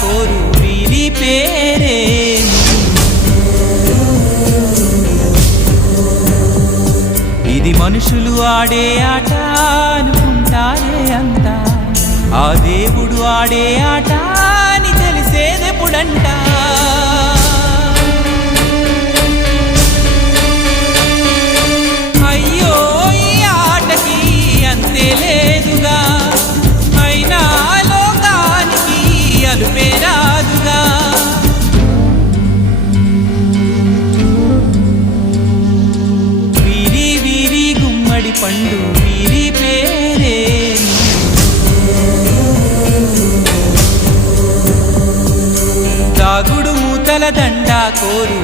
కోరు వీరి పేరే. ఇది మనుషులు ఆడే ఆట అనుకుంటారే అంతా, ఆ దేవుడు ఆడే ఆట అని తెలిసేదెప్పుడంట. అయ్యో ఈ ఆటకి అంతే లేదుగా, అయినా లోకానికి అలుపే రాదుగా. వీరి వీరి గుమ్మడి పండు వీరి పేరే. దాగుడు మూతల దండ కోరు